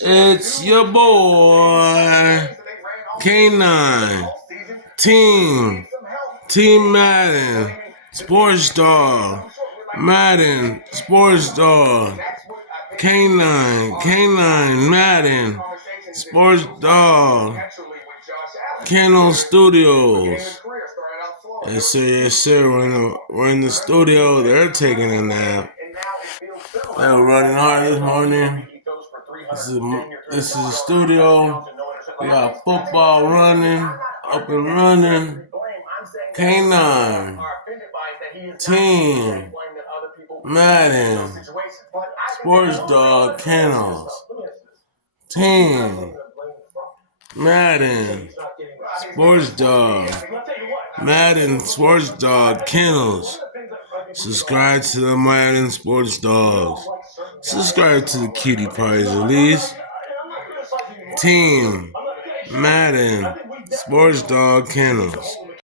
It's your boy K9 Team Madden Sports Dog Madden Sports Dog K9 Madden Sports Dog Kenkel Studios. Yes sir. We're in the studio. They're taking a nap. They were running hard this morning. This is the studio. We got football running, up and running. K9 Team Madden Sports Dog Kennels Team Madden Sports Dog Madden Sports Dog Kennels. Subscribe to the Madden Sports Dogs. Subscribe to the Cutie Pies at least. Team Madden Sports Dog Kennels.